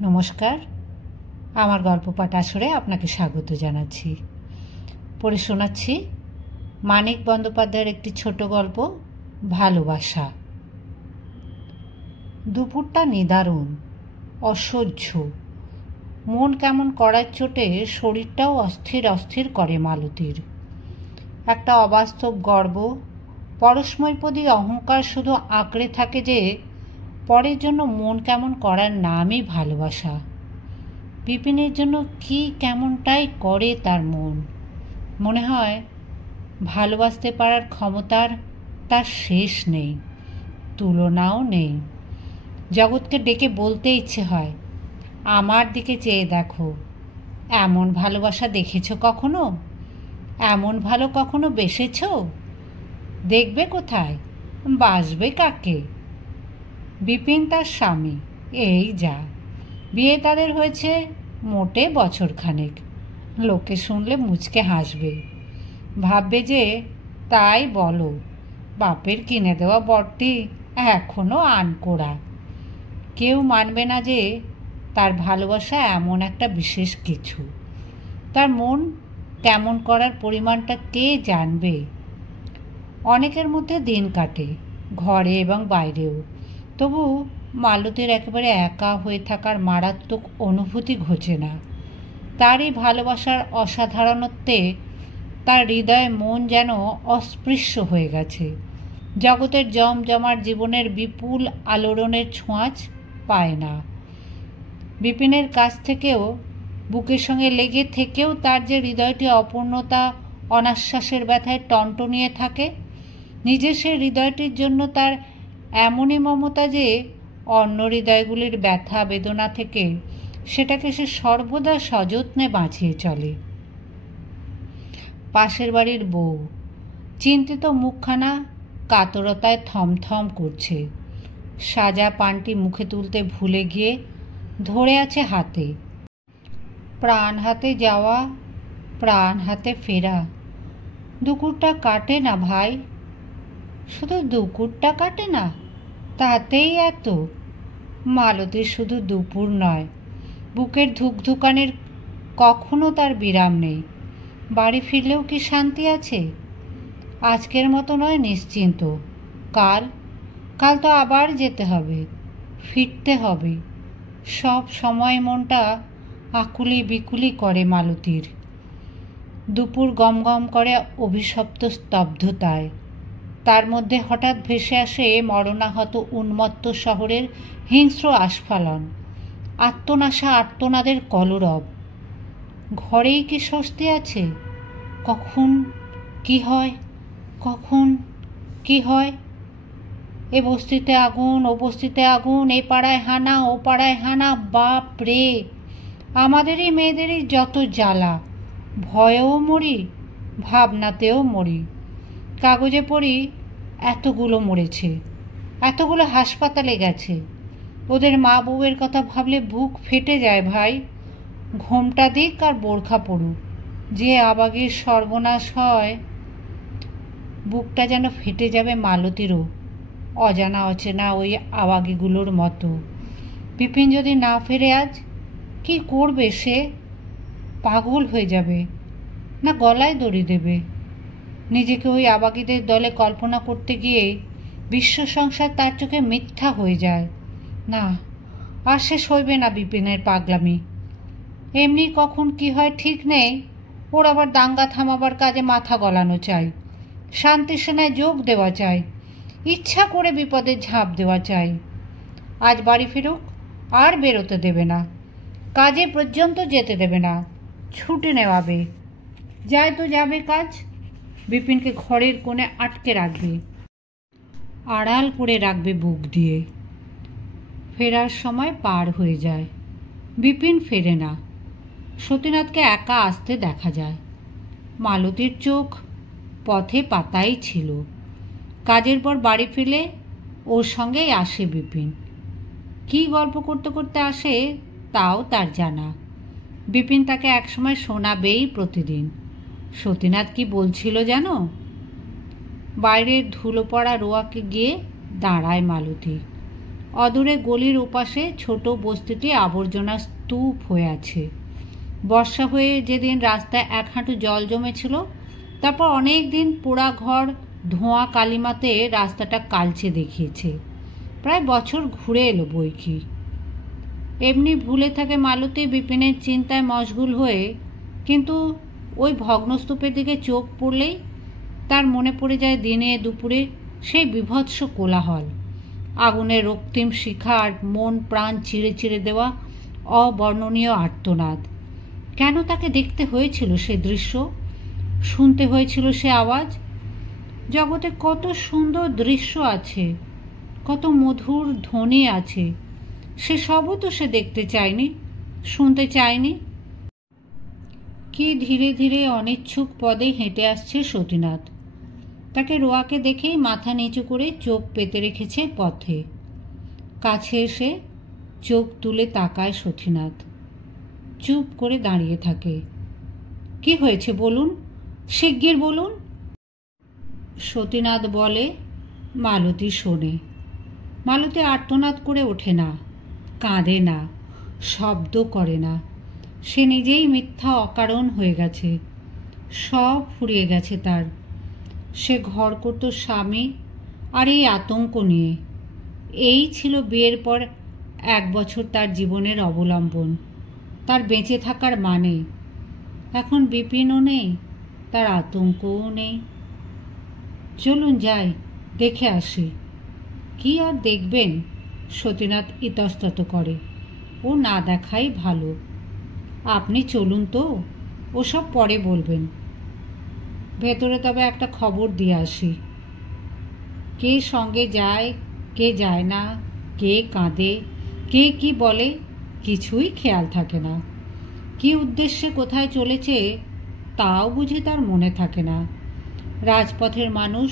নমস্কার, আমার গল্প পাঠ আসরে আপনাকে স্বাগত জানাচ্ছি। পড়ে শোনাচ্ছি মানিক বন্দ্যোপাধ্যায়ের একটি ছোট গল্প, ভালোবাসা। দুপুরটা নিদারুণ, অসহ্য। মন কেমন করার চোটে শরীরটাও অস্থির অস্থির করে মালতীর। একটা অবাস্তব গর্ব, পরস্মৈপদী অহংকার শুধু আঁকড়ে থাকে যে পরের জন্য মন কেমন করার নামই ভালোবাসা। বিপিনের জন্য কি কেমনটাই করে তার মন। মনে হয় ভালোবাসতে পারার ক্ষমতার তার শেষ নেই, তুলনাও নেই। জগৎকে ডেকে বলতে ইচ্ছে হয়, আমার দিকে চেয়ে দেখো, এমন ভালোবাসা দেখেছ কখনো? এমন ভালো কখনো বেসেছ? দেখবে কোথায়, বাসবে কাকে? বিপিন তার স্বামী, এই যা। বিয়ে তাদের হয়েছে মোটে বছরখানেক। লোকে শুনলে মুচকে হাসবে, ভাববে যে তাই বলো, বাপের কিনে দেওয়া বরটি এখনো আনকোড়া। কেউ মানবে না যে তার ভালোবাসা এমন একটা বিশেষ কিছু। তার মন কেমন করার পরিমাণটা কে জানবে? অনেকের মধ্যে দিন কাটে, ঘরে এবং বাইরেও। তবু মালতীর একেবারে একা হয়ে থাকার মারাত্মক অনুভূতি ঘোচে না। তারই ভালোবাসার অসাধারণত্বে তার হৃদয়ে মন যেন অস্পৃশ্য হয়ে গেছে। জগতের জমজমার জীবনের বিপুল আলোড়নের ছোঁয়াচ পায় না। বিপিনের কাছ থেকেও, বুকের সঙ্গে লেগে থেকেও তার যে হৃদয়টি অপূর্ণতা, অনাশ্বাসের ব্যথায় টনটনিয়ে থাকে, নিজের সেই হৃদয়টির জন্য তার এমনই মমতা যে অন্য হৃদয়গুলির ব্যথা বেদনা থেকে সেটাকে সে সর্বদা সযত্নে বাঁচিয়ে চলে। পাশের বাড়ির বউ চিন্তিত মুখখানা কাতরতায় থমথম করছে। সাজা পানটি মুখে তুলতে ভুলে গিয়ে ধরে আছে হাতে। প্রাণ হাতে যাওয়া, প্রাণ হাতে ফেরা। দুকুরটা কাটে না ভাই, শুধু দুকুরটা কাটে না, তাতেই এত। মালতীর শুধু দুপুর নয়, বুকের ধুকধুকানির কখনো তার বিরাম নেই। বাড়ি ফিরলেও কি শান্তি আছে? আজকের মতো নয় নিশ্চিন্ত। কাল তো আবার যেতে হবে, ফিরতে হবে। সব সময় মনটা আকুলি বিকুলি করে মালতীর। দুপুর গমগম করে অভিশপ্ত স্তব্ধতায়। তার মধ্যে হঠাৎ ভেসে আসে মরণাহত উন্মত্ত শহরের হিংস্র আস্ফালন, আত্মনাশা আর্তনাদের কলরব। ঘরেই কি স্বস্তি আছে? কখন কি হয়, কখন কি হয়? এ বস্তিতে আগুন, ও বস্তিতে আগুন, এ পাড়ায় হানা, ও পাড়ায় হানা। বাপ রে, আমাদেরই মেয়েদেরই যত জ্বালা। ভয়েও মরি, ভাবনাতেও মরি। কাগজে পড়ি এতগুলো মরেছে, এতগুলো হাসপাতালে গেছে। ওদের মা বউয়ের কথা ভাবলে বুক ফেটে যায় ভাই। ঘোমটা দিক আর বোরখা পড়ুক, যে আবাগের সর্বনাশ হয়। বুকটা যেন ফেটে যাবে মালতীরও, অজানা অচেনা ওই আবাগিগুলোর মতো। বিপিন যদি না ফেরে আজ, কি করবে সে? পাগল হয়ে যাবে, না গলায় দড়ি দেবে? নিজেকে ওই আবাগীদের দলে কল্পনা করতে গিয়ে বিশ্ব সংসার তার চোখে মিথ্যা হয়ে যায়। না, আর সে সইবে না বিপিনের পাগলামি। এমনি কখন কি হয় ঠিক নেই। ওর আবার দাঙ্গা থামাবার কাজে মাথা গলানো চাই, শান্তি সেনায় যোগ দেওয়া চাই, ইচ্ছা করে বিপদে ঝাঁপ দেওয়া চাই। আজ বাড়ি ফিরুক, আর বেরোতে দেবে না, কাজে পর্যন্ত যেতে দেবে না, ছুটি নেওয়াবে। যায় তো যাবে কাজ। বিপিনকে ঘরের কোণে আটকে রাখবে, আড়াল করে রাখবে বুক দিয়ে। ফেরার সময় পার হয়ে যায়, বিপিন ফেরে না। সতীনাথকে একা আসতে দেখা যায়। মালতীর চোখ পথে পাতাই ছিল। কাজের পর বাড়ি ফিরলে ওর সঙ্গেই আসে বিপিন। কি গল্প করতে করতে আসে তাও তার জানা। বিপিন তাকে একসময় শোনাবেই প্রতিদিন। সতীনাথ কি বলছিল জানো? বাইরের ধুলো পড়া রোয়াকে গিয়ে দাঁড়ায় মালতী। অদূরে গলির ওপাশে ছোট বস্তিটি আবর্জনা স্তূপ হয়ে আছে। বর্ষা হয়ে যেদিন রাস্তায় 1 হাঁটু জল জমেছিল, তারপর অনেক দিন পোড়া ঘর ধোঁয়া কালিমাতে রাস্তাটা কালচে দেখিয়েছে। প্রায় বছর ঘুরে এলো বইকি। এমনি ভুলে থাকে মালতী বিপিনের চিন্তায় মশগুল হয়ে, কিন্তু ওই ভগ্নস্তূপের দিকে চোখ পড়লেই তার মনে পড়ে যায় দিনে দুপুরে সেই বীভৎস কোলাহল, আগুনের রক্তিম শিখা আর মন প্রাণ চিড়ে চিড়ে দেওয়া অবর্ণনীয় আর্তনাদ। কেন তাকে দেখতে হয়েছিল সে দৃশ্য, শুনতে হয়েছিল সে আওয়াজ? জগতে কত সুন্দর দৃশ্য আছে, কত মধুর ধ্বনি আছে, সে সবও তো সে দেখতে চায়নি, শুনতে চায়নি। কি ধীরে ধীরে অনিচ্ছুক পদে হেঁটে আসছে সতীনাথ। তাকে রোয়াকে দেখেই মাথা নিচু করে চোখ পেতে রেখেছে পথে। কাছে এসে চোখ তুলে তাকায় সতীনাথ। চুপ করে দাঁড়িয়ে থাকে। কি হয়েছে বলুন, শিগগির বলুন। সতীনাথ বলে, মালতী শোনে। মালতী আর্তনাদ করে ওঠে না, কাঁদে না, শব্দ করে না। সে নিজেই মিথ্যা অকারণ হয়ে গেছে, সব ফুরিয়ে গেছে তার। সে ঘর করত স্বামী আর এই আতঙ্ক নিয়ে। এই ছিল বিয়ের পর 1 বছর তার জীবনের অবলম্বন, তার বেঁচে থাকার মানে। এখন বিপিনও নেই, তার আতঙ্কও নেই। চলুন যাই, দেখে আসি। কি আর দেখবেন, সতীনাথ ইতস্তত করে। ও না দেখাই ভালো। আপনি চলুন তো, ওসব পরে বলবেন। ভেতরে তবে একটা খবর দিয়ে আসি। কে সঙ্গে যায়, কে যায় না, কে কাঁদে, কে কি বলে, কিছুই খেয়াল থাকে না। কি উদ্দেশ্যে কোথায় চলেছে তাও বুঝি তার মনে থাকে না। রাজপথের মানুষ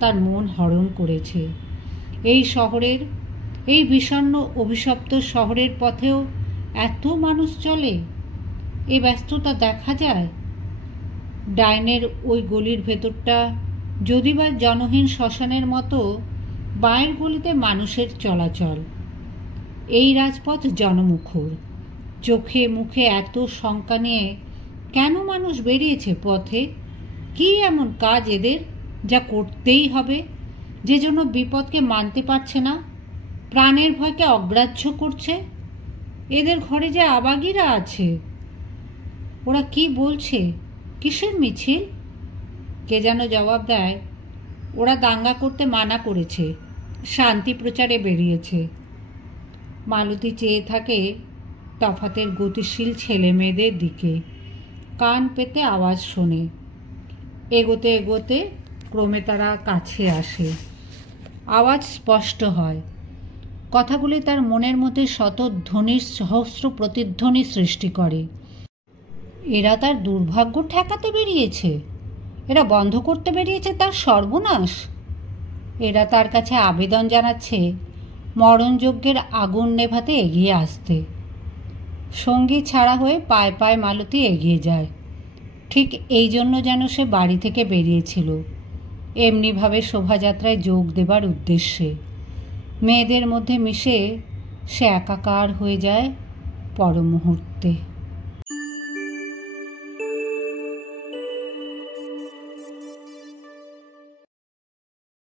তার মন হরণ করেছে। এই শহরের, এই বিষণ্ণ অভিশপ্ত শহরের পথেও এত মানুষ চলে, এ ব্যস্ততা দেখা যায়। ডাইনের ওই গলির ভেতরটা যদি বা জনহীন শ্মশানের মতো, বাঁয়ের গলিতে মানুষের চলাচল। এই রাজপথ জনমুখর। চোখে মুখে এত শঙ্কা নিয়ে কেন মানুষ বেরিয়েছে পথে? কি এমন কাজ এদের যা করতেই হবে, যে জন্য বিপদকে মানতে পারছে না, প্রাণের ভয়কে অগ্রাহ্য করছে? এদের ঘরে যে আবাগীরা আছে। ওরা কি বলছে, কিসের মিছিল? কে যেন জবাব দেয়, ওরা দাঙ্গা করতে মানা করেছে, শান্তি প্রচারে বেরিয়েছে। মালতী চেয়ে থাকে তফাতের গতিশীল ছেলে মেয়েদের দিকে, কান পেতে আওয়াজ শোনে। এগোতে এগোতে ক্রমে তারা কাছে আসে। আওয়াজ স্পষ্ট হয়। কথাগুলি তার মনের মধ্যে শত ধ্বনির সহস্র প্রতিধ্বনি সৃষ্টি করে। এরা তার দুর্ভাগ্য ঠেকাতে বেরিয়েছে, এরা বন্ধ করতে বেরিয়েছে তার সর্বনাশ। এরা তার কাছে আবেদন জানাচ্ছে মরণযজ্ঞের আগুন নেভাতে এগিয়ে আসতে। সঙ্গী ছাড়া হয়ে পায়ে পায়ে মালতী এগিয়ে যায়। ঠিক এই জন্য যেন সে বাড়ি থেকে বেরিয়েছিল, এমনিভাবে শোভাযাত্রায় যোগ দেবার উদ্দেশ্যে। মেয়েদের মধ্যে মিশে সে একাকার হয়ে যায় পর মুহূর্তে।